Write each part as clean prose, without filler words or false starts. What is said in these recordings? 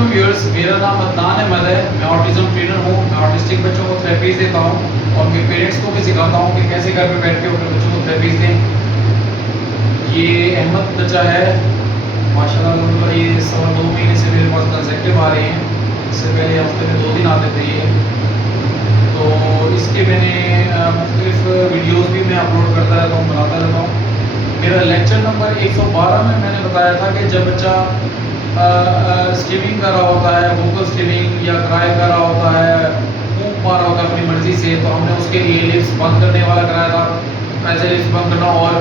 वालेकुम व्यूअर्स, मेरा नाम अदनान अहमद है। मैं ऑटिज्म ट्रेनर हूँ। मैं ऑटिस्टिक बच्चों को थेरेपीज देता हूँ और उनके पेरेंट्स को भी सिखाता हूँ कि कैसे घर पे बैठ के अपने बच्चों को थेरेपीज दें। ये अहमद बच्चा है, माशाल्लाह ये 2 महीने से मेरे पास कंसेप्टिव आ रहे हैं। इससे पहले हफ्ते में 2 दिन आते थे ये। तो इसके मैंने मुख्तलिफ वीडियोज़ भी मैं अपलोड करता रहता हूँ, बनाता रहता हूँ। मेरा लेक्चर नंबर 112 में मैंने बताया था कि जब बच्चा स्ट्रीमिंग कर रहा होता है, वोकल स्ट्रीमिंग या क्राई कर रहा होता है, फूंक मार रहा होता है अपनी मर्ज़ी से, तो हमने उसके लिए लिप्स बंद करने वाला कराया था। ऐसे लिप्स बंद करना और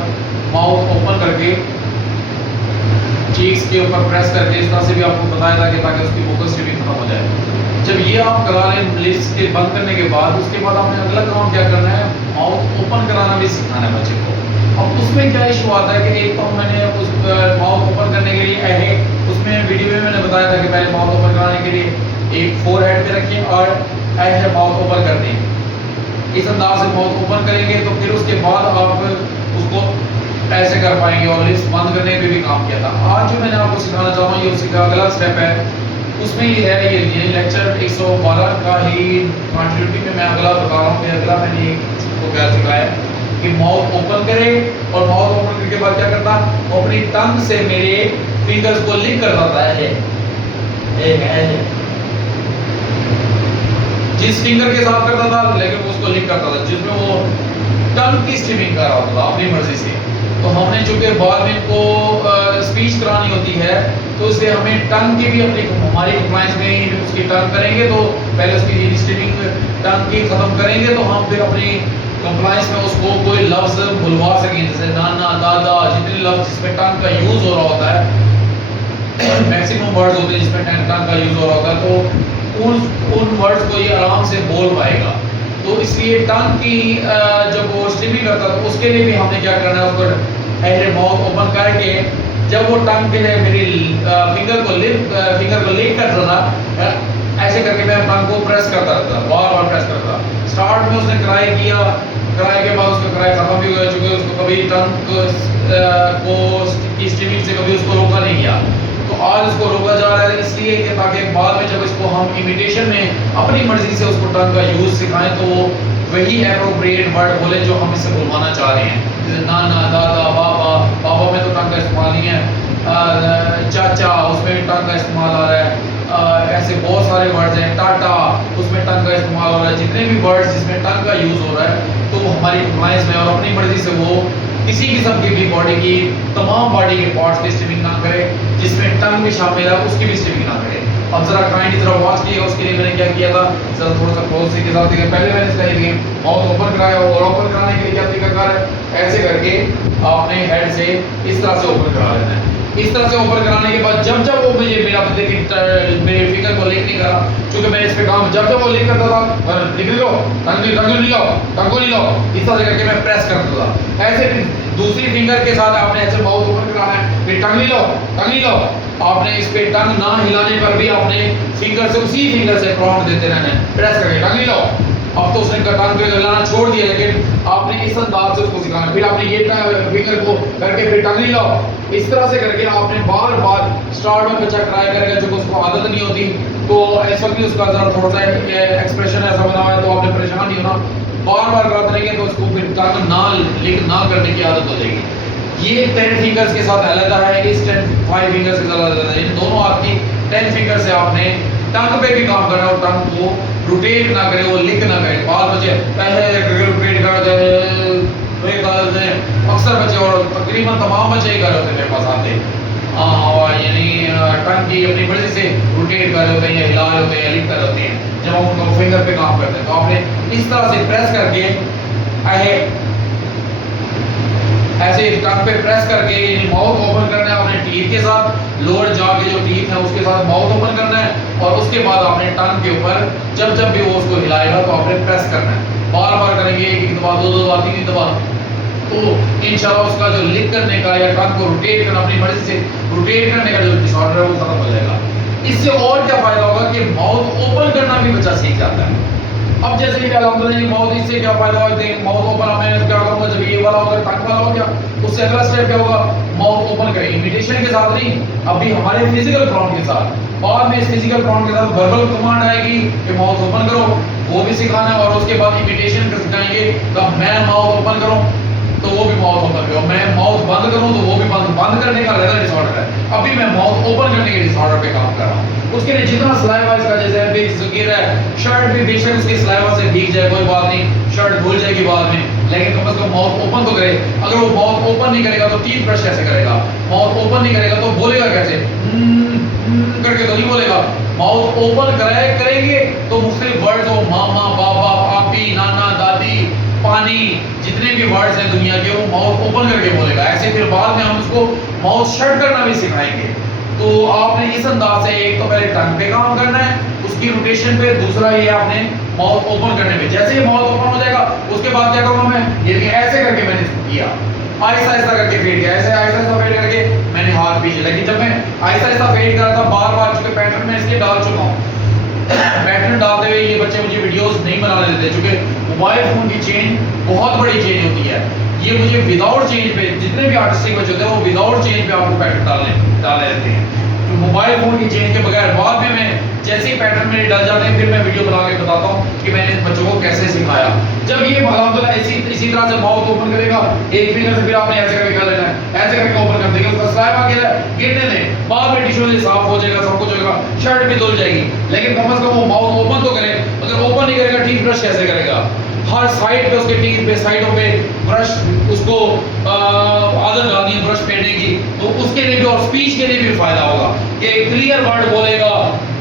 माउथ ओपन करके चीक्स के ऊपर प्रेस करके इस तरह से भी आपको बताया था कि ताकि उसकी वोकल स्ट्रीमिंग खत्म हो जाए। जब ये आप करा लें लिप्स के बंद करने के बाद, उसके बाद आपने अगला काम क्या करना है, माउथ ओपन कराना भी सिखाना है बच्चे को। अब उसमें क्या इशू आता है कि एक तो मैंने उस माउथ ओपन करने के लिए उसमें वीडियो में मैंने बताया था कि पहले माउथ ओपन कराने के लिए एक फोरहेड पे रखें और ऐसे माउथ ओपन कर दें। इस अंदाज से माउथ ओपन करेंगे तो फिर उसके बाद आप उसको ऐसे कर पाएंगे और लिप्स बंद करने पे भी काम किया था। आज जो मैंने आपको सिखाना चाह रहा हूँ, ये उसका अगला स्टेप है। उसमें ये है, ये लेक्चर 112 का ही क्वांटिटी में मैं अगला बता रहा हूँ कि अगला मैंने इसको क्या सिखाया कि माउथ ओपन करे और माउथ ओपन करने के बाद क्या करता, अपनी टंग से मेरे फिंगर्स को लिक कर देता है। जिस फिंगर के साथ करता था लेकिन उसको लिक करता था जिसमें वो टंग की स्ट्रीमिंग कर रहा था अपनी मर्जी से। तो हमने चूंकि बाद में इनको स्पीच करानी होती है तो इसलिए हमें टंग की भी अपनी हमारी कंप्लायंस में उसकी टंग करेंगे, तो पहले उसकी स्ट्रीमिंग टंग की खत्म करेंगे तो हम फिर अपनी कंप्लायंस में उसको कोई लफ्ज बुलवा सकें, जैसे नाना, दादा, जितने लफ्ज जिसमें टंग का यूज हो रहा होता है, मैक्सिमम वर्ड्स होते हैं जिसमें टंग का यूज हो रहा होता है, तो उन वर्ड्स को ये आराम से बोल पाएगा। तो इसलिए टंग की जब वो स्ट्रीमिंग करता है तो उसके लिए भी हमने क्या करना है, उसको ऐसे माउथ ओपन करके जब वो टंग के मेरी फिंगर को लिक करता था, ऐसे करके मैं टंग को प्रेस करता रहता, बार बार प्रेस करता। स्टार्ट में उसने क्राई किया, क्राई के बाद उसका क्राई खत्म भी हो गया, चूंकि उसको कभी टंग को स्ट्रीमिंग से कभी उसको रोका नहीं गया। तो आज उसको रोका जा रहा है इसलिए कि ताकि बाद में जब इसको हम इमिटेशन में अपनी मर्जी से उसको टंग का यूज सिखाएं तो वो वही एप्रोप्रिएट वर्ड बोले जो हम इससे बुलवाना चाह रहे हैं। जैसे नाना, दादा, बाबा, बाबा में तो टंग का इस्तेमाल नहीं है, चाचा उसमें भी टंग का इस्तेमाल आ रहा है, ऐसे बहुत सारे वर्ड्स हैं, टाटा उसमें टंग का इस्तेमाल हो रहा है। जितने भी वर्ड्स जिसमें टंग का यूज हो रहा है तो वो हमारी कंप्लायंस में और अपनी मर्जी से वो किसी किस्म की भी बॉडी की तमाम बॉडी के पार्ट्स की स्ट्रीमिंग ना करे, जिसमें टंग भी शामिल है उसकी भी स्ट्रीमिंग ना करे। अब जरा काइंडली जरा वॉच कीजिएगा, उसके लिए मैंने क्या किया था, जरा थोड़ा सा क्लोज से के साथ देखिए। पहले मैंने इसका ये माउथ ओपन कराया और ओपन कराने के लिए क्या तरीका है, ऐसे करके आपने हेड से इस तरह से ओपन करा लेना है। इस तरह से ओपन कराने के बाद जब जब वो मुझे मेरा मेरे फिंगर को लिक नहीं करा, क्योंकि मैंने इस पे काम जब जब वो लिक करता था लिख लो टंग नहीं लो, इस तरह से करके मैं प्रेस करता था। ऐसे दूसरी फिंगर के साथ आपने ऐसे माउथ ओपन कराना है, फिर टंग नहीं लो। आपने इस पे टंग ना हिलाने पर भी आपने फिंगर से उसी फिंगर से प्रॉम्प्ट देते रहना है, प्रेस करके टंग नहीं लो। अब तो उसने टंग पे हिलाना छोड़ दिया, लेकिन आपने इस अंदाज से उसको सिखाना। फिर आपने ये फिंगर को करके फिर टंग नहीं लो, इस तरह से करके आपने बार बार स्टार्ट में बच्चा ट्राई करेगा, जो उसको आदत नहीं होती तो इस वक्त भी उसका जरा थोड़ा सा एक्सप्रेशन ऐसा बना हुआ है तो आपने परेशान नहीं होना। बार बार कराते रहेंगे तो उसको फिर टंग ना करने की आदत हो जाएगी। ये 10 फिंगर्स के साथ अलग है, इस 5 फिंगर्स के साथ अलग है। इन दोनों आपकी 10 फिंगर से आपने टंग पे भी काम करना है और टंग को रोटेट ना करे, वो लिक ना करे। बाल बच्चे पहले रोटेट करते हैं, अक्सर बच्चे और तकरीबन तमाम बच्चे ही कर रहे होते हैं मेरे पास आते, यानी टंग की अपनी मर्जी से रोटेट कर रहे होते हैं या हिला रहे होते हैं या लिक कर रहे होते हैं जब हम उनको फिंगर पे काम करते हैं। तो आपने इस तरह से प्रेस करके ऐसे टंग पे प्रेस करके माउथ ओपन करना है अपने टीथ के साथ, लोअर जॉ के जो टीथ है उसके साथ माउथ ओपन करना है और उसके बाद आपने टंग के ऊपर जब जब भी वो उसको हिलाएगा तो आपने प्रेस करना है। बार बार करेंगे, एक दफा, दो दफा, तीन दफा, तो इंशाल्लाह उसका जो लिक करने का या टंग को रोटेट करना अपनी मर्जी से रोटेट करने का जो डिसऑर्डर है वो खत्म हो जाएगा। इससे और क्या फायदा होगा कि माउथ ओपन करना भी बच्चा सीख जाता है। अब जैसे कि अल्हम्दुलिल्लाह माउथ, इससे क्या फायदा होगा, माउथ ओपन मैं क्या करूंगा जब ये वाला होगा टंग वाला हो गया, उससे अगला स्टेप क्या होगा, माउथ ओपन करें इमिटेशन के साथ नहीं, अभी हमारे फिजिकल प्रॉम्प्ट के साथ। बाद में इस फिजिकल प्रॉम्प्ट के साथ वर्बल कमांड आएगी कि माउथ ओपन करो, वो भी सिखाना है। और उसके बाद इमिटेशन सिखाएंगे, तो मैं माउथ ओपन करूं तो वो भी माउथ ओपन करो, मैं माउथ बंद करूं तो वो भी बंद करने का लेजर डिसऑर्डर है। अभी मैं माउथ ओपन करने के डिसऑर्डर पे काम कर रहा हूं। उसके लिए जितना सलाइवा इसका जैसे अभी गिर है, शर्ट भी बेशक उसके सलाइवा से भीग जाए कोई बात नहीं, शर्ट धुल जाएगी बाद में, लेकिन कम से कम माउथ ओपन तो करे। अगर वो माउथ ओपन नहीं करेगा तो टीथ ब्रश कैसे करेगा, माउथ ओपन नहीं करेगा तो बोलेगा कैसे, करके तो नहीं बोलेगा। माउथ ओपन करेंगे तो मुख्तलिफ वर्ड्स हो, मामा, बाबा, पापी, नाना, दादी, पानी, जितने भी वर्ड्स हैं दुनिया के, वो माउथ ओपन करके बोलेगा। ऐसे फिर बाद में हम उसको माउथ शट करना भी सिखाएंगे। तो आपने इस अंदाज से एक तो पहले टंग पे काम करना है, उसकी रोटेशन पे, दूसरा ये आपने माउथ ओपन करने पे। जैसे ही माउथ ओपन हो जाएगा उसके बाद क्या करूंगा मैं, ये ऐसे करके मैंने इसको किया, आहिस्ता आहिस्ता करके फेड किया, ऐसे आहिस्ता आहिस्ता फेड करके मैंने हाथ पीछे। लेकिन जब मैं आहिस्ता आहिस्ता फेड कर रहा था, बार बार चूंकि पैटर्न में इसके डाल चुका हूँ, पैटर्न डालते हुए ये बच्चे मुझे वीडियोस नहीं बनाने देते, क्योंकि मोबाइल फोन की चेन बहुत बड़ी चेन होती है। ये मुझे विदाउट चेंज पे, जितने भी आर्टिस्टिक बच्चे होते हैं वो विदाउट चेंज पे आपको पैटर्न डालने देते हैं। तो मोबाइल फोन की चेन के बगैर बाद में मैं जैसे ही पैटर्न मेरे डल जाते हैं फिर मैं वीडियो बना के बताता हूँ कि मैंने बच्चों को कैसे सिखाया। जब ये अल्हम्दुलिल्लाह इसी तरह से माउथ ओपन करेगा, एक फिंगर से फिर आपने ऐसे करके कर लेना है, ऐसे करके ओपन कर देंगे, उसका सलाइवा गिरने दें, बाद में टिश्यू से साफ हो जाएगा, सब कुछ होगा, शर्ट भी धुल जाएगी। लेकिन कम से कम वो माउथ ओपन तो करे। अगर ओपन नहीं करेगा टीथ ब्रश कैसे करेगा, हर साइड पे उसके टीथ पे साइडों पे ब्रश, उसको आदत डालनी है ब्रश फेरने की, तो उसके लिए भी और स्पीच के लिए भी फायदा होगा कि क्लियर वर्ड बोलेगा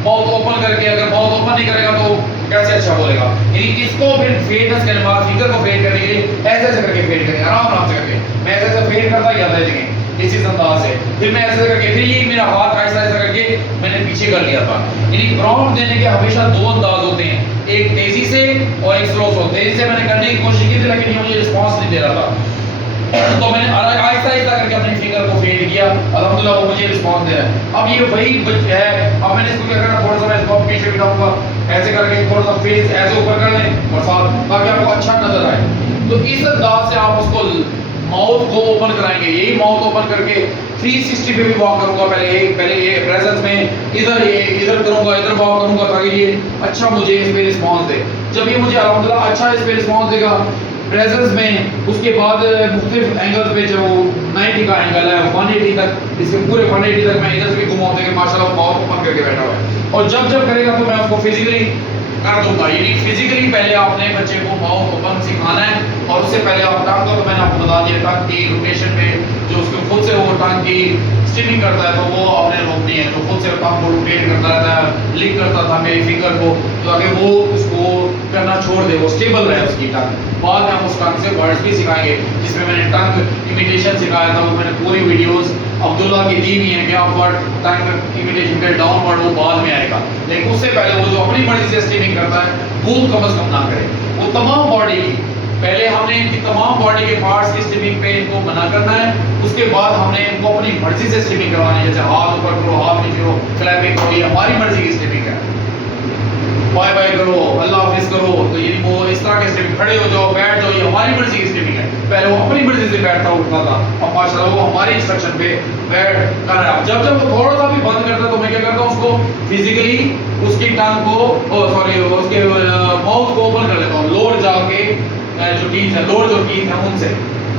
माउथ ओपन करके। अगर माउथ ओपन नहीं करेगा तो कैसे अच्छा बोलेगा। यानी इसको फिर फेडनेस करने बाद फिंगर को फेड करने के लिए ऐसे करके फेड करेंगे, आराम से करके। मैं ऐसे फेड करता ही आता है इसी अंदाज से, फिर मैं ऐसे करके, फिर ये मेरा हाथ आहिस्ता आहिस्ता करके मैंने पीछे कर लिया था। यानी प्रॉम्प्ट देने के हमेशा दो अंदाज होते हैं, एक तेजी से और एक स्लो से। तेजी से मैंने करने की कोशिश की थी लेकिन ये मुझे रिस्पांस नहीं दे रहा था, तो मैंने आहिस्ता आहिस्ता करके अपने फिंगर को फेड किया, अल्हम्दुलिल्लाह वो मुझे रिस्पांस दे रहा है। अब ये वही है, अब मैंने इसको क्या करना, थोड़ा सा मैं इसको पीछे बिठाऊंगा, ऐसे करके थोड़ा सा फेस ऐसे ऊपर कर लें और साथ, ताकि आपको अच्छा नजर आए। तो इस अंदाज से आप उसको माउथ को ओपन कराएंगे। यही माउथ ओपन करके 360 पे भी वॉक करूंगा। पहले ये प्रेजेंस में इधर करूंगा, इधर वॉक करूंगा, ताकि ये अच्छा मुझे इस पे रिस्पांस दे। जब ये मुझे अल्हम्दुलिल्लाह अच्छा इस पे रिस्पांस देगा प्रेजेंस में, उसके बाद मुख्तलिफ एंगल्स पे, जो 90 का एंगल है 180 तक, इसके पूरे 180 तक मैं इधर से भी घुमाऊंगा कि माशाल्लाह माउथ ओपन करके बैठा हुआ है। और जब करेगा तो मैं उसको फिजिकली कर दूंगा। यानी फिजिकली पहले आपने बच्चे को माउथ ओपन सिखाना है, और उससे पहले आप टंग को, तो मैंने आपको बता दिया, टंग की रोटेशन पे जो उसको खुद से वो टंग की स्टिमिंग करता है, तो वो आपने रोकनी है। तो खुद से टंग को रोटेट करता रहता है, लिक करता था मेरी फिंगर को, तो आगे वो उसको करना छोड़ दे, वो स्टेबल रहे उसकी टंग। बाद में हम उस टंग से वर्ड्स भी सिखाएंगे, जिसमें मैंने टंग इमिटेशन सिखाया था, वो मैंने पूरी वीडियोस अब्दुल्ला की दी हुई है कि आप वर्ड टंग इमिटेशन का डाउनवर्ड वो बाद में आएगा। लेकिन उससे पहले वो जो अपनी मर्जी से स्टिमिंग करता है वो कम से कम ना करे। वो तमाम बॉडी की, पहले हमने इनकी तमाम बॉडी के पार्ट्स की स्टिमिंग पे इनको मना करना है, उसके बाद हमने इनको अपनी मर्जी से स्टिमिंग करवानी है। जैसे हाथ ऊपर करो, हाथ नीचे करो, क्लैपिंग करो, ये हमारी मर्जी की स्टिमिंग है। बाय बाय करो, अल्लाह हाफिज करो, तो ये वो इस तरह के स्टिमिंग, खड़े हो जाओ, बैठ जाओ, ये हमारी मर्जी की स्टिमिंग है। पहले वो अपनी मर्जी से बैठता उठता था, अब माशाल्लाह वो हमारी इंस्ट्रक्शन पे बैठ कर रहा है। जब वो थोड़ा सा भी बंद करता है तो मैं क्या करता हूँ, उसको फिजिकली उसकी टंग को, उसके माउथ को ओपन कर लेता हूँ, लोअर जाके जो टीथ है, लोअर जो टीथ है उनसे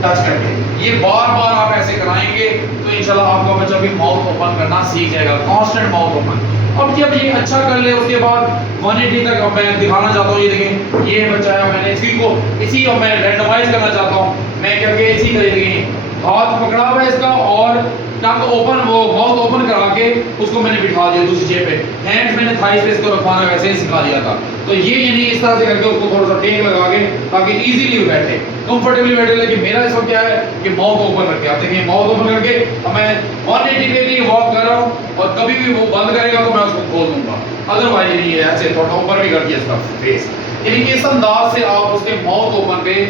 टच करके। ये बार बार आप ऐसे कराएंगे तो इंशाल्लाह आपका बच्चा भी माउथ ओपन करना सीख जाएगा, कांस्टेंट माउथ ओपन। अब जब ये अच्छा कर ले उसके बाद 180 तक, अब मैं दिखाना चाहता हूँ, ये देखें ये बच्चा है, मैंने इसी को मैं रैंडमाइज करना चाहता हूँ। मैं क्या इसी करेंगे, हाथ पकड़ा हुआ है इसका और टंग ओपन, वो माउथ ओपन करा के उसको मैंने बिठा दिया दूसरी जेब पे, हैंड्स मैंने थाई पे इसको रखवाना वैसे ही सिखा दिया था। तो ये यानी इस तरह से करके उसको थोड़ा सा टेक लगा के, ताकि इजीली बैठे, कंफर्टेबली बैठे। लेकिन मेरा इसको क्या है कि माउथ ओपन रखे, आप देखिए माउथ ओपन करके अब मैं 180 पे भी वॉक कर रहा हूँ, और कभी भी वो बंद करेगा तो मैं उसको खोल दूंगा, अदरवाइज ये ऐसे थोड़ा ऊपर भी कर दिया इसका फेस। यानी कि इस अंदाज से आप उसके माउथ ओपन पे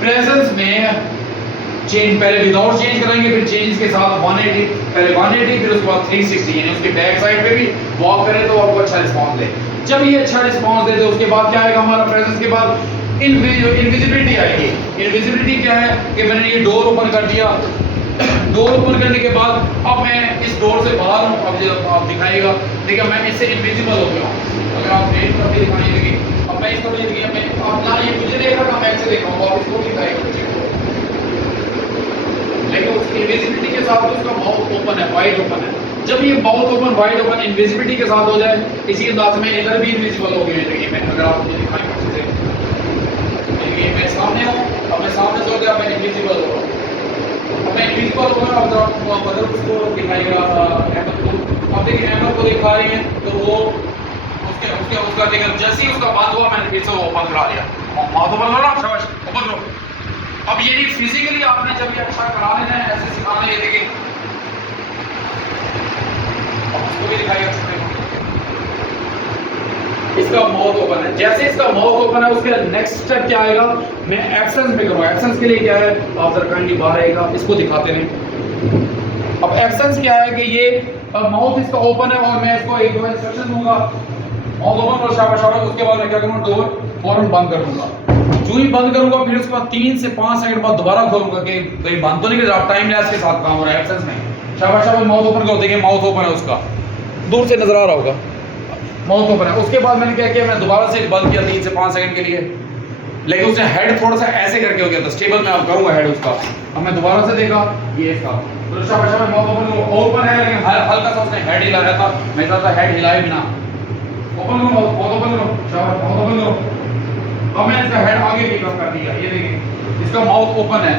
प्रेजेंस में चेंज, पहले विदाउट चेंज कराएंगे, फिर चेंज के साथ 180, पहले 180 फिर उसके बाद 360, यानी उसके बैक साइड पे भी वॉक करें तो आपको अच्छा रिस्पांस दे। जब ये अच्छा रिस्पांस दे तो उसके बाद क्या आएगा हमारा प्रेजेंस के बाद इनविजिबिलिटी आएगी। इनविजिबिलिटी क्या है कि मैंने ये डोर ओपन कर दिया, डोर ओपन करने के बाद अब मैं इस डोर से बाहर हूँ। अब जब आप दिखाएगा, देखिए मैं इससे इनविजिबल हो गया हूँ। अगर आप मेरी तरफ भी दिखाएंगे, अब मैं इस तरफ देखिए, मैं अब ना ये मुझे देख रहा, मैं इसे देखा हूँ, आप इसको दिखाएगा मुझे, लेकिन उस इनविजिबिलिटी के साथ उसका माउथ ओपन है, वाइड ओपन है। जब ये mouth open, wide open invisibility के साथ हो जाए, इसी अंदाज में इधर भी इनविजिबल हो गई। देखिए मैं अगर आप मुझे दिखाएंगे अच्छे से, देखिए मैं सामने हूँ, अब मैं सामने से हो गया, मैं इनविजिबल हो रहा हूँ। मैं इनविजिबल हो गया, अब मतलब उसको दिखाएगा अहमद को। अब देखिए अहमद को दिखा रही है, तो वो उसका देखिए जैसे ही उसका बंद हुआ, मैंने फिर से ओपन करा दिया। माउथ ओपन करो ना, शाबाश, ओपन करो। अब ये नहीं फिजिकली आपने जब ये अच्छा करा लेना है, ऐसे सिखाना, ये देखिए अब उसको भी दिखाइए छोटे को। इसका माउथ ओपन है, जैसे इसका माउथ ओपन है उसके नेक्स्ट स्टेप क्या आएगा, मैं एब्सेंस में करूँगा। एब्सेंस के लिए क्या है, आप जरा काइंडली बाहर आएगा, इसको दिखाते हैं। अब एब्सेंस क्या है कि ये माउथ इसका ओपन है और मैं इसको एक दो इंस्ट्रक्शन दूंगा, माउथ ओपन और शाबाश शाबाश। उसके बाद मैं क्या करूँगा, डोर फौरन बंद कर दूंगा। जो ही बंद करूंगा, फिर उसके बाद 3 से 5 सेकंड बाद दोबारा खोलूंगा कि कहीं बंद तो नहीं कर रहा। टाइम लैप्स के साथ काम हो रहा है, एब्सेंस में। शाबाश शाबाश, माउथ ओपन करो, देखिए माउथ ओपन है उसका, दूर से नजर आ रहा होगा, माउथ ओपन है। उसके बाद मैंने क्या किया, मैंने दोबारा से बंद किया 3 से 5 सेकंड के लिए, लेकिन उसने हेड थोड़ा सा ऐसे करके हो गया था, स्टेबल में आप करूंगा हेड उसका। अब मैं दोबारा से देखा, ये इसका तो शाबाश शाबाश, माउथ ओपन है, लेकिन हल्का सा उसने हेड हिलाया था। मैं चाहता हेड हिलाए बिना ओपन करो, माउथ ओपन करो, शाबाश, माउथ ओपन करो। अब मैंने इसका हेड आगे पिकअप कर दिया, ये देखिए इसका माउथ ओपन है।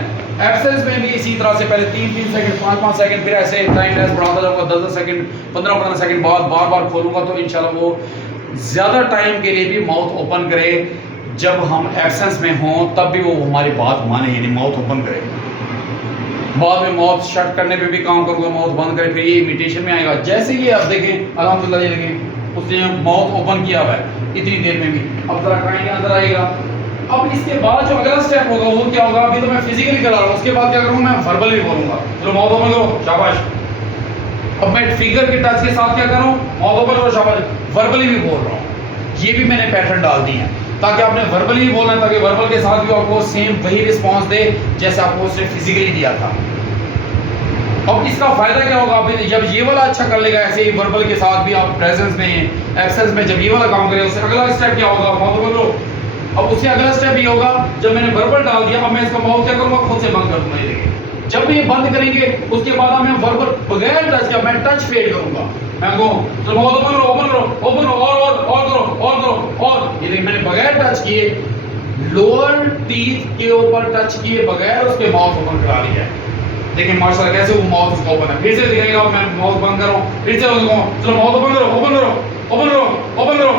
एब्सेंस में भी इसी तरह से पहले 3-3 सेकंड, 5-5 सेकंड, फिर ऐसे टाइम लैप्स बढ़ाता जाऊंगा, 10-10 सेकंड, 15-15 सेकंड बाद बार-बार खोलूंगा, तो इंशाल्लाह वो ज़्यादा टाइम के लिए भी माउथ ओपन करे। जब हम एब्सेंस में हों तब भी वो हमारी बात माने, यानी माउथ ओपन करे। बाद में माउथ शट करने पे भी काम करूंगा, माउथ बंद करे, फिर ये इमिटेशन में आएगा। जैसे ये आप देखें, अल्हम्दुलिल्लाह, ये देखें उसने माउथ ओपन किया हुआ है इतनी देर में भी। अब जरा काइंडली अंदर आएगा। अब इसके बाद जो अगला स्टेप होगा वो क्या होगा, अभी तो मैं फिजिकली करा रहा हूँ, उसके बाद क्या करूँगा, मैं वर्बल भी बोलूंगा। चलो माउथ ओपन करो, शाबाश। अब मैं फिंगर के टच के साथ क्या करूँ, माउथ ओपन करो, शाबाश, वर्बली भी बोल रहा हूँ। ये भी मैंने पैटर्न डाल दिए हैं ताकि आपने वर्बली भी बोलना है, ताकि वर्बल के साथ भी आपको सेम वही रिस्पॉन्स दे जैसे आपको उसने फिजिकली दिया था। अब इसका फायदा क्या होगा, आप जब ये वाला अच्छा कर लेगा, ऐसे ही वर्बल के साथ भी आप प्रेजेंस में, एब्सेंस में जब ये वाला काम करें, उससे अगला स्टेप क्या होगा, माउथ ओपन करो। अब उससे अगला स्टेप ये होगा, जब मैंने वर्बल डाल दिया, अब मैं इसका माउथ क्या करूंगा, खुद से बंद कर दूंगा। ये देखिए जब भी ये बंद करेंगे, उसके बाद मैं वर्बल बगैर टच का मैं टच फेड करूंगा। मैं कहूँ चलो माउथ ओपन करो, ओपन करो, ओपन करो, और करो, और करो, और ये देखिए मैंने बगैर टच किए, लोअर टीथ के ऊपर टच किए बगैर उसके माउथ ओपन करा लिया है। देखिए माशाल्लाह कैसे वो माउथ उसका ओपन है। फिर से दिखाएगा, मैं माउथ बंद कर रहा हूँ, फिर से चलो माउथ ओपन करो, ओपन करो, ओपन करो, ओपन करो,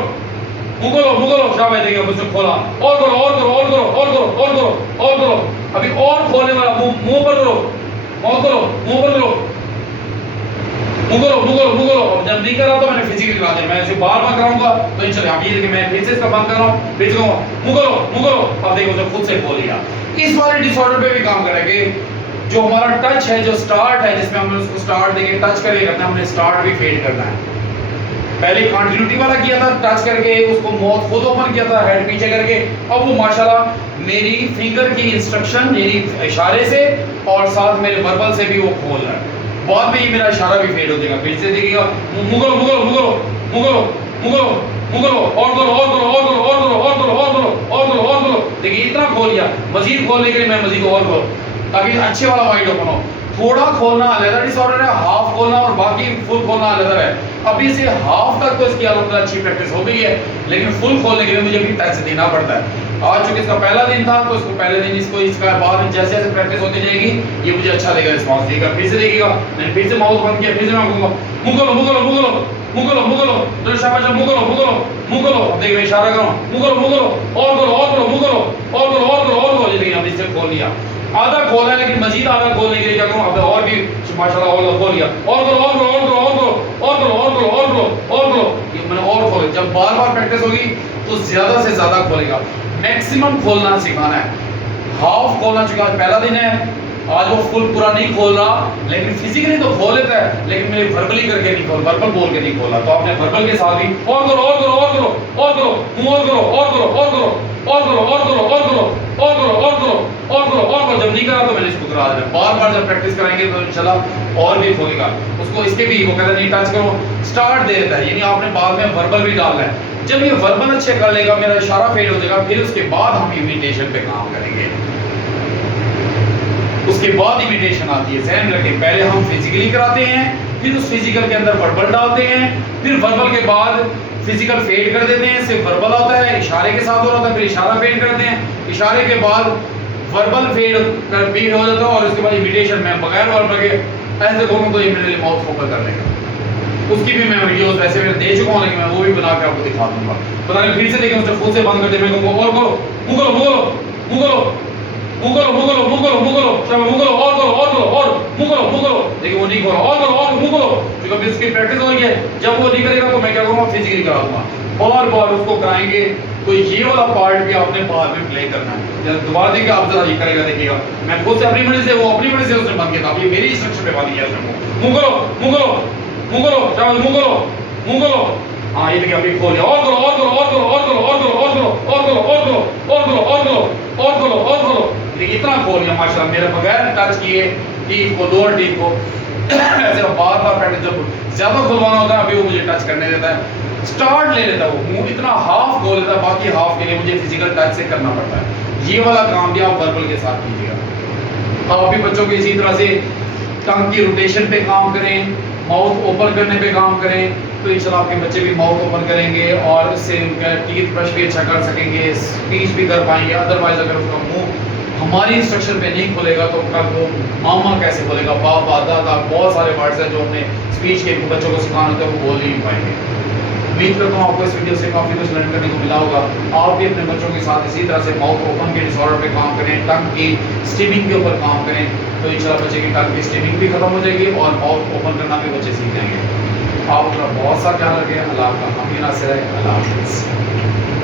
मुंह खोलो, शाबाश, देखिए उसने खोला, और करो, और करो, और करो, और करो, और करो, और करो, अभी और खोलने वाला, मुंह पर करो, माउथ करो, मुंह पर करो, मुंह करो, मुंह करो, मुंह करो। अब जब नहीं कर रहा तो मैंने फिजिकली करा दिया, मैं इसे बार-बार कराऊंगा तो इंशाल्लाह। आप ये देखिए मैं फिर से इसका बंद कर रहा हूँ, फिर से मुंह करो, मुंह करो, अब देखो उसे खुद से खोल लिया। इस वाले डिसऑर्डर पे भी काम करेंगे। जो हमारा टच है, जो स्टार्ट है, जिसमें हमने उसको स्टार्ट देके टच करके करना है, हमने स्टार्ट भी फेड करना है। पहले कंटिन्यूटी वाला किया था, टच करके उसको माउथ खुद ओपन किया था, हेड पीछे करके। अब वो माशाल्लाह मेरी फिंगर की इंस्ट्रक्शन, मेरी इशारे से और साथ मेरे वर्बल से भी वो खोल रहा है। बाद में ये मेरा इशारा भी फेड हो जाएगा। फिर से देखिएगा, मुंह करो, मुंह करो, मुंह करो, मुंह करो, मुंह करो, मुंह करो, और करो, और करो, और करो, और करो, और करो, और करो, और करो, और करो। देखिए इतना खोल लिया, मजीद खोलने के लिए मैं मजीद और करो, ताकि अच्छे वाला वाइड ओपन हो। थोड़ा खोलना अलग डिसऑर्डर है, हाफ खोलना और बाकी फुल खोलना अलग है। अभी से हाफ तक तो इसकी अल्हम्दुलिल्लाह अच्छी प्रैक्टिस हो गई है, लेकिन फुल खोलने के लिए मुझे भी टच देना पड़ता है। आज चूंकि इसका पहला दिन था तो इसको पहले दिन इसका बाद जैसे जैसे प्रैक्टिस होती जाएगी ये मुझे अच्छा देगा, रिस्पॉन्स देगा। फिर से देखिएगा, मैंने फिर से माउथ बंद किया, फिर से मैं कहूँगा मुंह करो, मुंह करो, मुंह करो, मुंह करो, मुंह करो, तो शाबाश, मुंह करो, मुंह करो, मुंह करो। अब देखिए इशारा करो, मुंह करो, मुंह करो, और करो, और करो, मुंह करो, और करो, और करो, और करो। ये देखिए अब इससे खोल लिया, आधा खोला है, लेकिन मजीद आधा खोलने के लिए क्या करूँ, अब और भी माशाल्लाह और खोल लिया, और करो, और करो, और करो, और करो, और करो, और करो, और करो, और करो। ये मैंने और खोले। जब बार बार प्रैक्टिस होगी तो ज्यादा से ज्यादा खोलेगा। मैक्सिमम खोलना सिखाना है। हाफ खोलना, चुका आज पहला दिन है, आज वो फुल पूरा नहीं खोल रहा, लेकिन फिजिकली तो खोल लेता है, लेकिन मेरे वर्बली करके नहीं खोल, वर्बल बोल के नहीं खोला। तो आपने वर्बल के साथ ही और करो, और करो, और करो, और करो, मुंह और करो, और करो, और करो, और करो और करो और करो और करो और करो और करो और करो। जब नहीं करा तो मैंने इसको करा देना। बार बार जब प्रैक्टिस कराएंगे तो इंशाल्लाह और भी खोलेगा उसको। इसके भी वो कहता है नहीं टच करो, स्टार्ट दे देता है, यानी आपने बाद में वर्बल भी डालना है। जब ये वर्बल अच्छे कर लेगा, मेरा इशारा फेड हो जाएगा, फिर उसके बाद हम इमिटेशन पे काम करेंगे। उसके बाद इमिटेशन आती है। ध्यान रखें, पहले हम फिजिकली कराते हैं, फिर उस फिजिकल के अंदर वर्बल डालते हैं, फिर वर्बल के बाद फिजिकल फेड कर देते हैं। सिर्फ वर्बल होता है, इशारे के साथ हो रहा था, फिर इशारा फेड करते हैं, इशारे के बाद वर्बल फेड कर भी हो जाता है, और उसके बाद इमिटेशन में बगैर वर्बल के ऐसे करूँ तो ये मेरे लिए माउथ फोकल कर लेगा। उसकी भी मैं वीडियोस वैसे मैं दे चुका हूँ, लेकिन मैं वो भी बना के आपको दिखा दूंगा। पता नहीं फिर से देखें, उसने खुद से बंद कर दे। मैं कहूँगा और करो, मुगलो मुगलो मुगलो मुगलो मुगलो मुगलो मुगलो, सब मुगलो और करो और करो और मुगलो मुगलो। देखिए वो नहीं खोला, और करो और मुगलो, क्योंकि अभी उसकी प्रैक्टिस हो रही है। जब वो नहीं करेगा तो मैं क्या करूँगा, फिजिकली करा दूंगा। बार बार उसको कराएंगे। तो ये वाला पार्ट भी आपने बाद में प्ले करना है। जब दोबारा देखिए आप जरा ये करेगा, देखिएगा मैं खुद से अपनी मर्जी से, वो अपनी मर्जी से उसने बंद किया था। अब ये मेरी इंस्ट्रक्शन पे बंद किया उसने। मुगलो मुगलो मुगलो, शाबाश मुगलो मुगलो। हाँ ये देखिए अभी खोल लिया। और करो और करो और करो और करो और करो और करो और करो और करो और करो और करो और करो और करो। देखिए इतना खोल लिया माशाल्लाह, मेरे बगैर टच किए टीथ को, लोअर टीथ को। ऐसे बार बार प्रैक्टिस, जब ज्यादा खुलवाना होता है अभी वो मुझे टच करने देता है, स्टार्ट ले लेता है वो, मुंह इतना हाफ खोल लेता है, बाकी हाफ के लिए मुझे फिजिकल टच से करना पड़ता है। ये वाला काम भी आप वर्बल के साथ कीजिएगा। आप भी बच्चों को इसी तरह से टंग की रोटेशन पे काम करें, माउथ ओपन करने पे काम करें, तो इंशाल्लाह आपके बच्चे भी माउथ ओपन करेंगे और इससे उनका टीथ ब्रश भी अच्छा कर सकेंगे, स्पीच भी कर पाएंगे। अदरवाइज अगर उसका मुंह हमारी इंस्ट्रक्शन पे नहीं खुलेगा तो कल वो मामा कैसे बोलेगा, बाप दादा, बहुत सारे वर्ड्स हैं जो हमने स्पीच के बच्चों को सिखाना होता है, वो बोल नहीं पाएंगे। उम्मीद करता हूँ आपको इस वीडियो से काफ़ी कुछ लर्न करने को मिला होगा। आप भी अपने बच्चों के साथ इसी तरह से माउथ ओपन के डिसऑर्डर पे काम करें, टंग की स्टीमिंग के ऊपर काम करें, तो इंशाल्लाह बच्चे की टंग की स्टीमिंग भी खत्म हो जाएगी और माउथ ओपन करना भी बच्चे सीख जाएंगे। आप अपना बहुत सा ख्याल रखें। अल्लाह आपका हमेशा से रहे। अल्लाह हाफ़िज़।